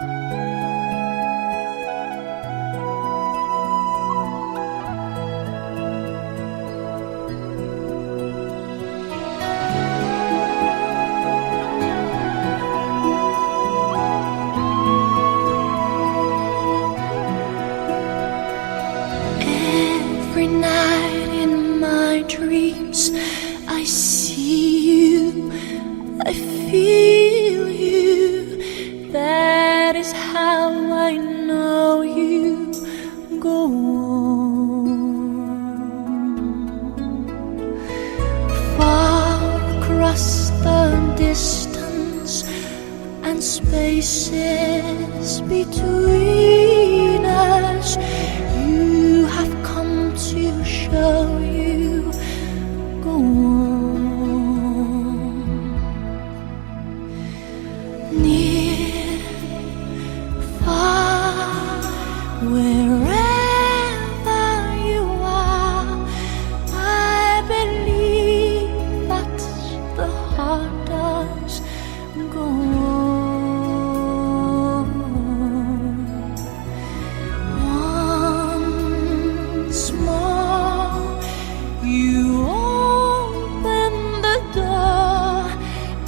Every night in my dreams, I see you, I feel you. That is how I know you. Go on. Far across the distance and spaces between us, you have come to show you. Go on. Near, far, wherever you are, I believe that the heart does. Go on. Once more, you open the door,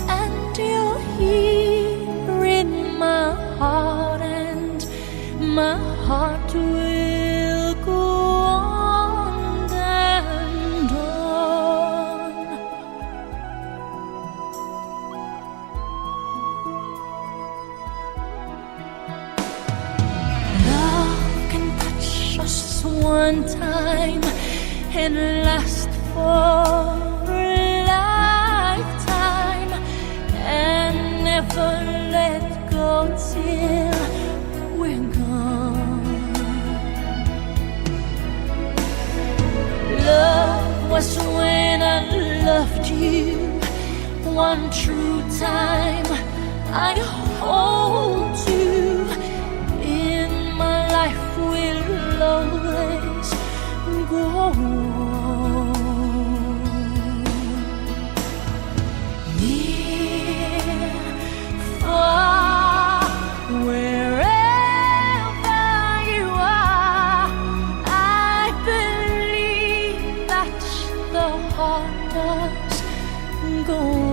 and you're here in my heart, and my heart will go on and on. Love can touch us one time and last for a lifetime, and never let go till we're gone. Love was when I loved you one true time. I hold you in my life, will always go on. Near, far, wherever you are, I believe that the heart does go on.